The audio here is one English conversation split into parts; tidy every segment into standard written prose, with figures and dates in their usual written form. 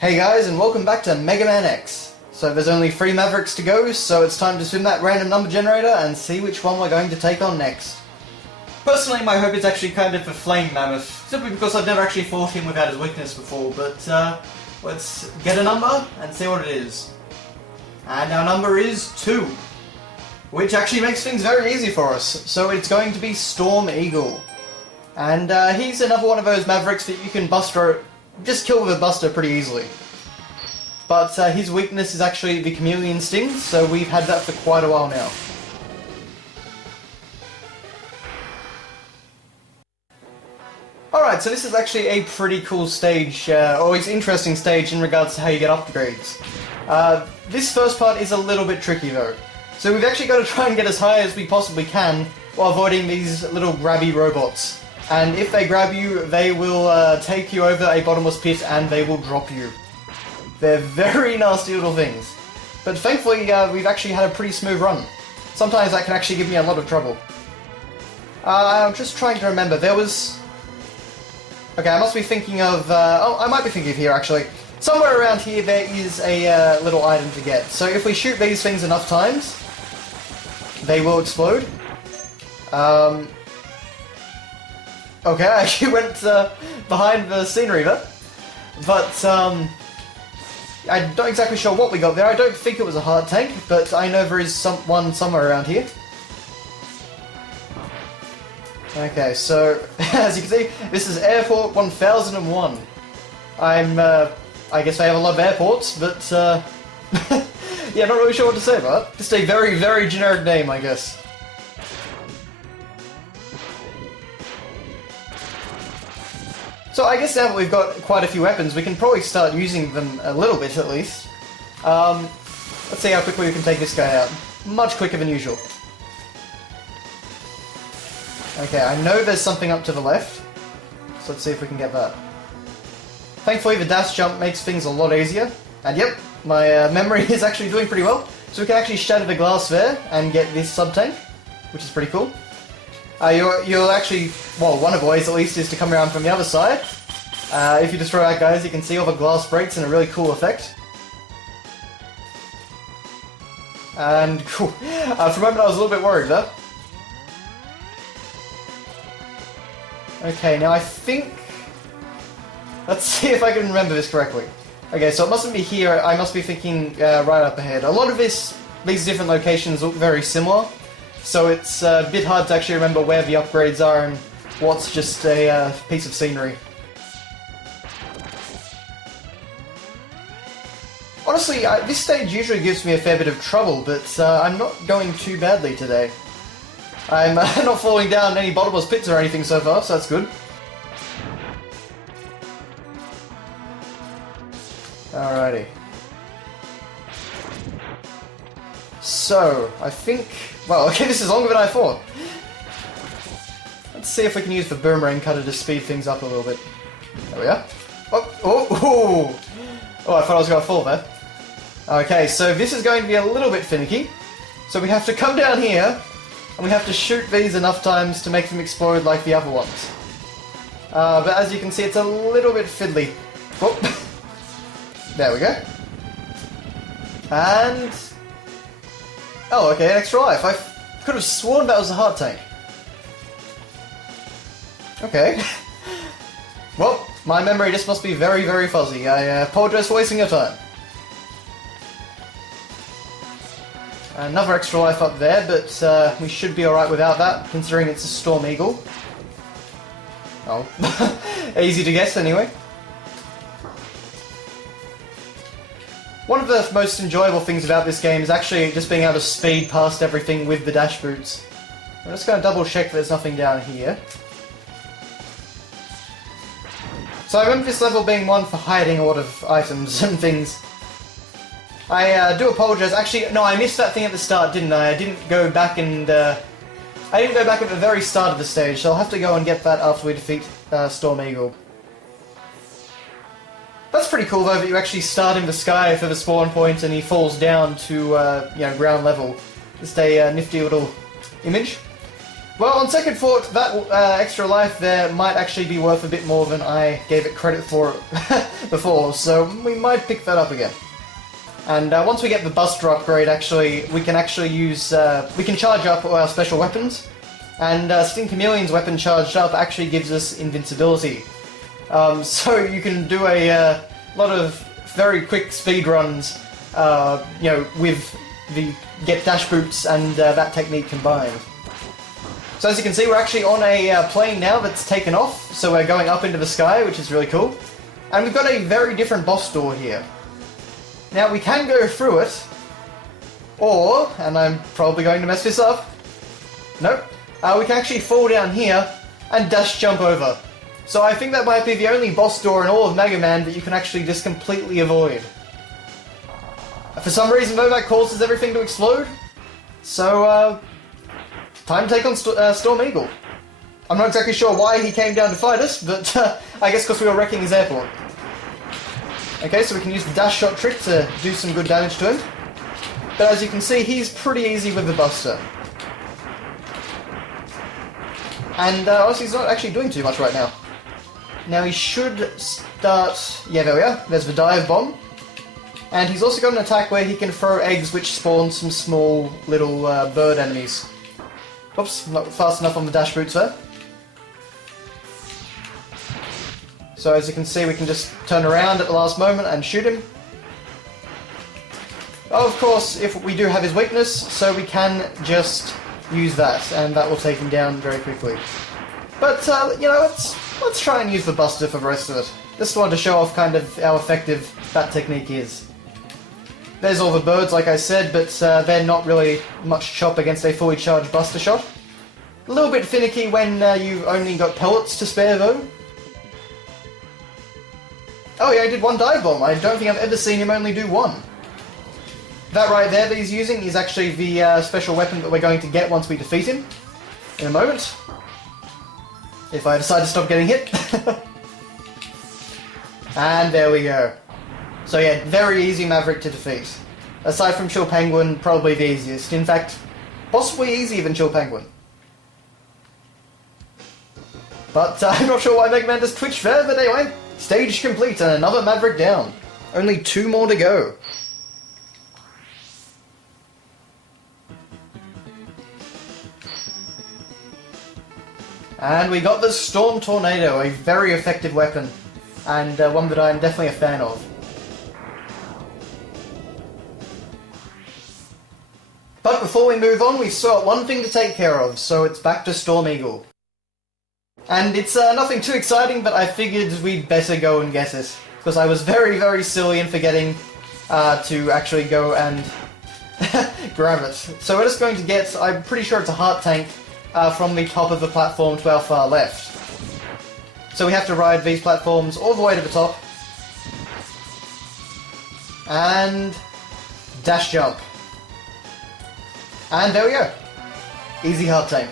Hey guys, and welcome back to Mega Man X. So there's only 3 Mavericks to go, so it's time to spin that random number generator and see which one we're going to take on next. Personally, my hope is actually kind of for Flame Mammoth, simply because I've never actually fought him without his weakness before, but let's get a number and see what it is. And our number is 2, which actually makes things very easy for us. So it's going to be Storm Eagle. And he's another one of those Mavericks that you can just kill with a buster pretty easily. But his weakness is actually the Chameleon Sting, so we've had that for quite a while now. Alright, so this is actually a pretty cool stage, or it's an interesting stage in regards to how you get upgrades. This first part is a little bit tricky though. So we've actually got to try and get as high as we possibly can while avoiding these little grabby robots. And if they grab you, they will take you over a bottomless pit and they will drop you. They're very nasty little things. But thankfully, we've actually had a pretty smooth run. Sometimes that can actually give me a lot of trouble. I'm just trying to remember, there was... Okay, I must be thinking of... I might be thinking of here actually. Somewhere around here there is a little item to get. So if we shoot these things enough times, they will explode. Okay, I actually went behind the scenery there. But, I'm not exactly sure what we got there. I don't think it was a heart tank, but I know there is one somewhere around here. Okay, so, as you can see, this is Airport 1001. I guess I have a lot of airports, but, yeah, not really sure what to say about it. Just a very, very generic name, I guess. So I guess now that we've got quite a few weapons, we can probably start using them a little bit at least. Let's see how quickly we can take this guy out. Much quicker than usual. Okay, I know there's something up to the left, so let's see if we can get that. Thankfully the dash jump makes things a lot easier, and yep, my memory is actually doing pretty well. So we can actually shatter the glass there and get this sub-tank, which is pretty cool. You'll actually, well, one of the ways at least is to come around from the other side. If you destroy that, guys, you can see all the glass breaks in a really cool effect. And, cool. For a moment I was a little bit worried there. Okay, now I think... Let's see if I can remember this correctly. Okay, so it mustn't be here, I must be thinking right up ahead. A lot of these different locations look very similar. So it's a bit hard to actually remember where the upgrades are and what's just a piece of scenery. Honestly, this stage usually gives me a fair bit of trouble, but I'm not going too badly today. I'm not falling down any bottomless pits or anything so far, so that's good. Alrighty. So, I think... Well, okay, this is longer than I thought. Let's see if we can use the boomerang cutter to speed things up a little bit. There we are. Oh, I thought I was going to fall there. Okay, so this is going to be a little bit finicky. So we have to come down here, and we have to shoot these enough times to make them explode like the other ones. But as you can see, it's a little bit fiddly. Whoop. There we go. And... Oh, okay, an extra life. I could have sworn that was a heart tank. Okay. Well, my memory just must be very, very fuzzy. I apologize for wasting your time. Another extra life up there, but we should be alright without that, considering it's a Storm Eagle. Oh. Easy to guess, anyway. One of the most enjoyable things about this game is actually just being able to speed past everything with the dash boots. I'm just going to double check there's nothing down here. So I remember this level being one for hiding a lot of items and things. I do apologise. Actually, no, I missed that thing at the start, didn't I? I didn't go back and... I didn't go back at the very start of the stage, so I'll have to go and get that after we defeat Storm Eagle. That's pretty cool though, that you actually start in the sky for the spawn point and he falls down to, you know, ground level. Just a nifty little image. Well, on second thought, that extra life there might actually be worth a bit more than I gave it credit for before, so we might pick that up again. And once we get the Buster upgrade, actually, we can actually use, we can charge up our special weapons, and Sting Chameleon's weapon charged up actually gives us invincibility. So you can do a lot of very quick speed runs, you know, with the get dash boots and that technique combined. So as you can see, we're actually on a plane now that's taken off, so we're going up into the sky, which is really cool. And we've got a very different boss door here. Now, we can go through it, or, and I'm probably going to mess this up, nope, we can actually fall down here and dash jump over. So I think that might be the only boss door in all of Mega Man that you can actually just completely avoid. For some reason, though, that causes everything to explode, so, time to take on Storm Eagle. I'm not exactly sure why he came down to fight us, but I guess because we were wrecking his airport. Okay, so we can use the dash shot trick to do some good damage to him. But as you can see, he's pretty easy with the Buster. And honestly, he's not actually doing too much right now. Now he should start... Yeah, there we are. There's the dive bomb. And he's also got an attack where he can throw eggs which spawn some small little bird enemies. Oops, not fast enough on the dash boots there. So as you can see, we can just turn around at the last moment and shoot him. Of course, if we do have his weakness, so we can just use that, and that will take him down very quickly. But, you know, let's try and use the Buster for the rest of it. Just wanted to show off kind of how effective that technique is. There's all the birds, like I said, but they're not really much chop against a fully charged Buster shot. A little bit finicky when you've only got pellets to spare, though. Oh yeah, he did one dive bomb. I don't think I've ever seen him only do one. That right there that he's using is actually the special weapon that we're going to get once we defeat him. In a moment. If I decide to stop getting hit. And there we go. So yeah, very easy Maverick to defeat. Aside from Chill Penguin, probably the easiest. In fact, possibly easier than Chill Penguin. But I'm not sure why Mega Man just twitched there, but anyway. Stage complete and another Maverick down. Only 2 more to go. And we got the Storm Tornado, a very effective weapon. And one that I'm definitely a fan of. But before we move on, we've still got one thing to take care of, so it's back to Storm Eagle. And it's nothing too exciting, but I figured we'd better go and get it. Because I was very, very silly in forgetting to actually go and grab it. So we're just going to get, I'm pretty sure it's a heart tank, from the top of the platform to our far left. So we have to ride these platforms all the way to the top. And dash jump. And there we go. Easy heart tank.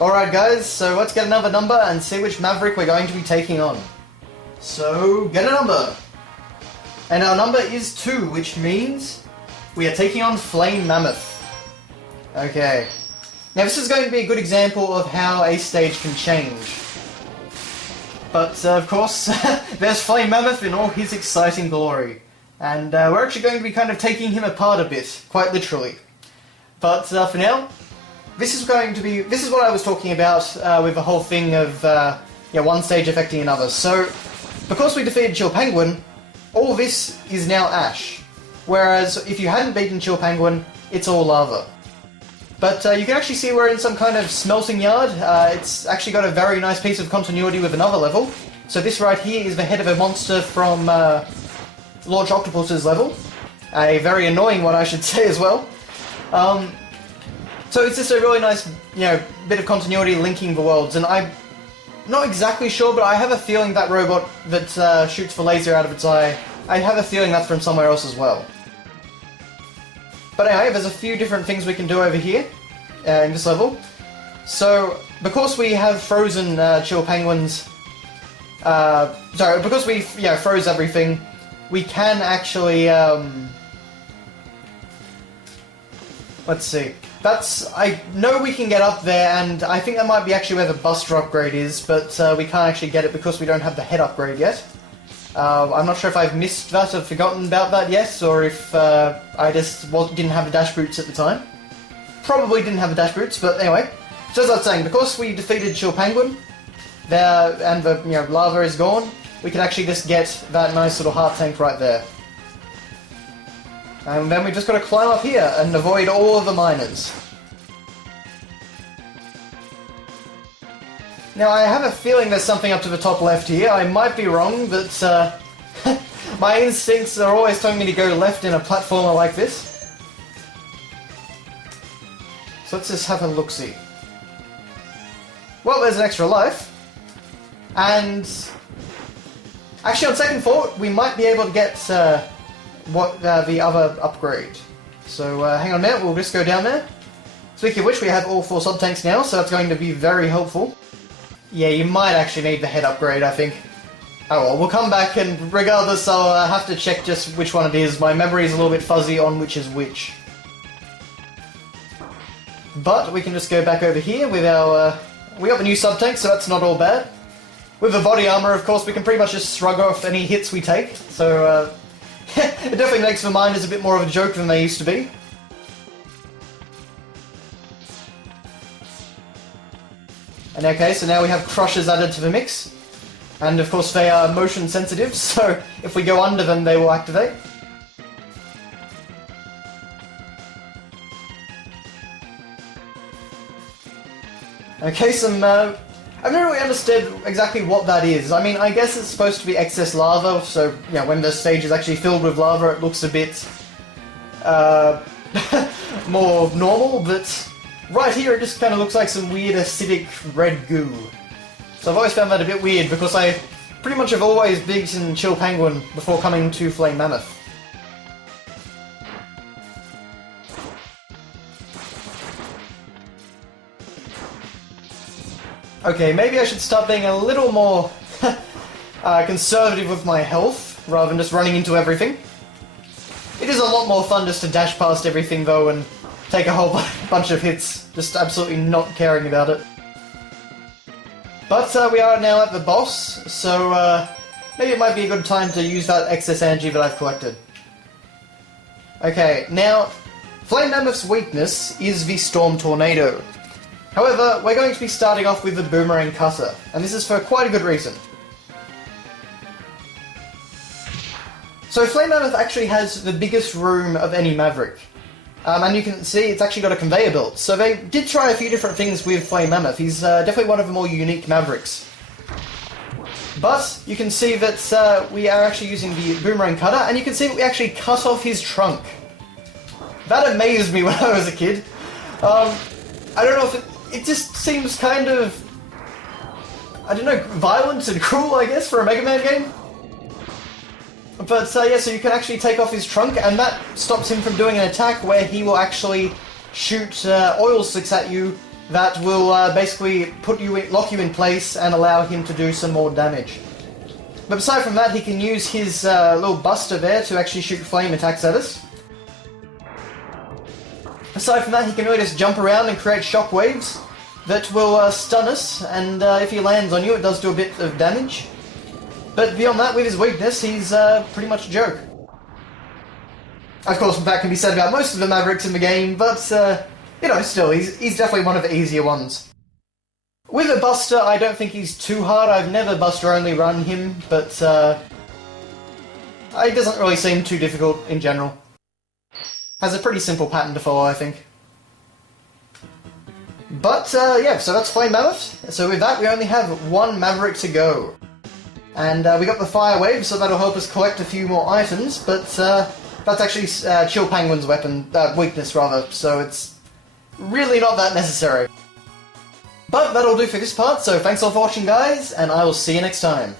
Alright guys, so let's get another number and see which Maverick we're going to be taking on. So, get a number! And our number is 2, which means we are taking on Flame Mammoth. Okay. Now this is going to be a good example of how a stage can change. But of course, there's Flame Mammoth in all his exciting glory. And we're actually going to be kind of taking him apart a bit, quite literally. But for now, this is what I was talking about with the whole thing of one stage affecting another. So, because we defeated Chill Penguin, all this is now ash. Whereas, if you hadn't beaten Chill Penguin, it's all lava. But you can actually see we're in some kind of smelting yard. It's actually got a very nice piece of continuity with another level. So this right here is the head of a monster from Launch Octopus's level. A very annoying one, I should say, as well. So it's just a really nice, bit of continuity linking the worlds, and I'm not exactly sure, but I have a feeling that robot that shoots the laser out of its eye, I have a feeling that's from somewhere else as well. But anyway, there's a few different things we can do over here, in this level. So, because we have frozen Chill Penguins, because we froze everything, we can actually, let's see. I know we can get up there, and I think that might be actually where the Buster upgrade is, but we can't actually get it because we don't have the head upgrade yet. I'm not sure if I've missed that or forgotten about that yet, or if I just didn't have the dash boots at the time. Probably didn't have the dash boots, but anyway. So as I was saying, because we defeated Chill Penguin, there, and the lava is gone, we can actually just get that nice little heart tank right there. And then we just got to climb up here and avoid all of the miners. Now I have a feeling there's something up to the top left here. I might be wrong, but my instincts are always telling me to go left in a platformer like this. So let's just have a look-see. Well, there's an extra life. And actually on second thought, we might be able to get the other upgrade. So hang on a minute, we'll just go down there. Speaking of which, we have all 4 sub-tanks now, so that's going to be very helpful. Yeah, you might actually need the head upgrade, I think. Oh well, we'll come back, and regardless, I'll have to check just which one it is. My memory is a little bit fuzzy on which is which. But we can just go back over here with our... we got the new sub-tank, so that's not all bad. With the body armor, of course, we can pretty much just shrug off any hits we take, so it definitely makes the miners a bit more of a joke than they used to be. And okay, so now we have crushers added to the mix. And of course they are motion sensitive, so if we go under them they will activate. Okay, I've never really understood exactly what that is. I mean, I guess it's supposed to be excess lava, so when the stage is actually filled with lava it looks a bit more normal, but right here it just kind of looks like some weird acidic red goo. So I've always found that a bit weird because I pretty much have always beaten Chill Penguin before coming to Flame Mammoth. Okay, maybe I should start being a little more conservative with my health, rather than just running into everything. It is a lot more fun just to dash past everything though and take a whole bunch of hits, just absolutely not caring about it. But we are now at the boss, so maybe it might be a good time to use that excess energy that I've collected. Okay, now, Flame Mammoth's weakness is the Storm Tornado. However, we're going to be starting off with the Boomerang Cutter, and this is for quite a good reason. So Flame Mammoth actually has the biggest room of any Maverick. And you can see it's actually got a conveyor belt. So they did try a few different things with Flame Mammoth. He's definitely one of the more unique Mavericks. But you can see that we are actually using the Boomerang Cutter, and you can see that we actually cut off his trunk. That amazed me when I was a kid. I don't know if it just seems kind of, I don't know, violent and cruel, I guess, for a Mega Man game. But yeah, so you can actually take off his trunk, and that stops him from doing an attack where he will actually shoot oil slicks at you that will basically lock you in place and allow him to do some more damage. But aside from that, he can use his little buster there to actually shoot flame attacks at us. Aside from that, he can really just jump around and create shock waves that will stun us, and if he lands on you, it does do a bit of damage. But beyond that, with his weakness, he's pretty much a joke. Of course, that can be said about most of the Mavericks in the game, but, you know, still, he's definitely one of the easier ones. With a Buster, I don't think he's too hard. I've never Buster-only run him, but, it doesn't really seem too difficult in general. Has a pretty simple pattern to follow, I think. But, yeah, so that's Flame Mammoth. So with that, we only have one Maverick to go. And we got the Fire Wave, so that'll help us collect a few more items, but that's actually Chill Penguin's weakness, rather, so it's really not that necessary. But that'll do for this part, so thanks all for watching, guys, and I will see you next time.